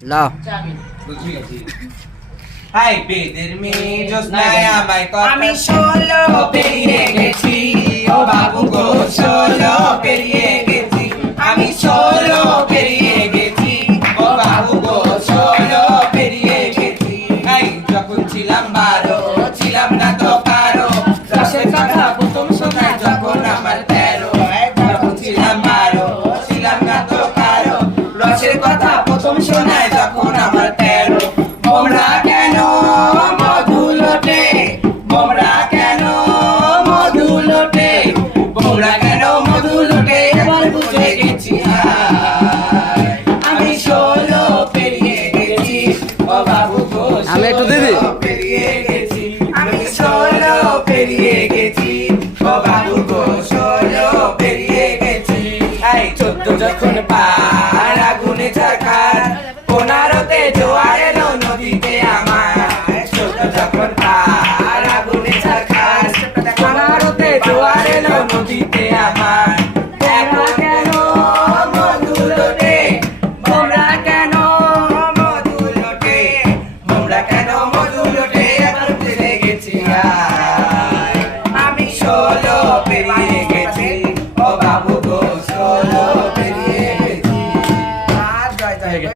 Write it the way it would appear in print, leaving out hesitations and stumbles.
লাও হাই বেদের মেয়ে জোৎস্নায় আমায় কথা আমি 16 পেরিয়ে গেছি ও বাবু গো 16 পেরিয়ে